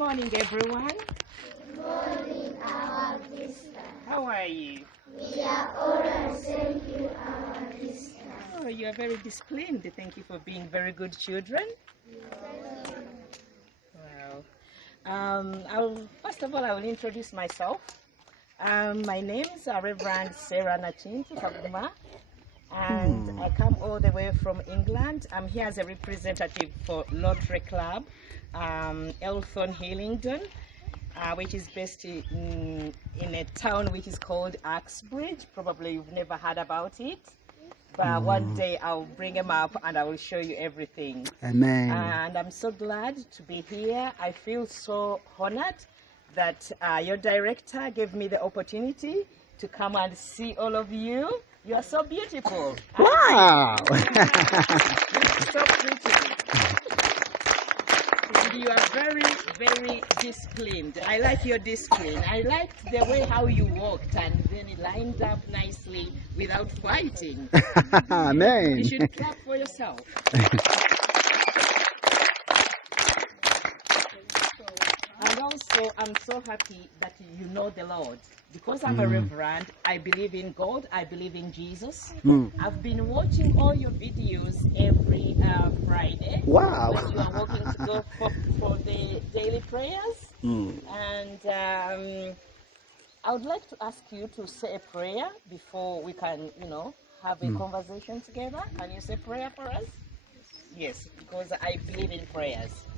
morning, everyone. Good morning, our sister. How are you? We are all right, thank you, our sister. Oh, you are very disciplined. Thank you for being very good children. Wow. First of all, I will introduce myself. My name is Reverend Sarah Nachintu Kaguma, and I come all the way from England. I'm here as a representative for Notary Club, Elthorn, Hillingdon, which is based in a town which is called Axbridge. Probably you've never heard about it, but one day I'll bring them up and I will show you everything. Amen. And I'm so glad to be here. I feel so honored that your director gave me the opportunity to come and see all of you. You are so beautiful. Wow! So pretty. And you are very, very disciplined. I like your discipline. I liked the way how you walked and then it lined up nicely without fighting. Amen. You should clap for yourself. And also, I'm so happy that you know the Lord. Because I'm a reverend, I believe in God, I believe in Jesus. I've been watching all your videos every Friday. Wow. When you are walking to go for the daily prayers. And I would like to ask you to say a prayer before we can, have a conversation together. Can you say a prayer for us? Yes, because I believe in prayers.